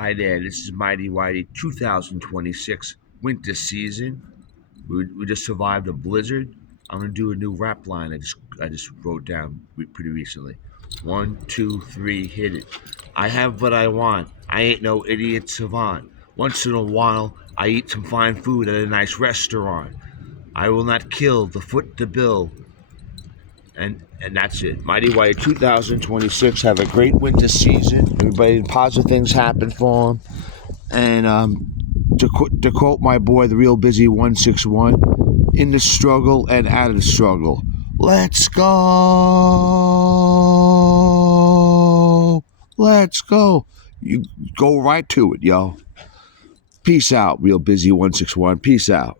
Hi there, this is Mighty Whitey 2026 winter season. We just survived a blizzard. I'm gonna do a new rap line I just wrote down pretty recently. One, two, three, hit it. I have what I want. I ain't no idiot savant. Once in a while, I eat some fine food at a nice restaurant. I will not kill the foot the bill. And that's it. Mighty White 2026. Have a great winter season. Everybody, positive things happen for them. And to quote my boy, the real busy 161, in the struggle and out of the struggle. Let's go. Let's go. You go right to it, yo. Peace out, real busy 161. Peace out.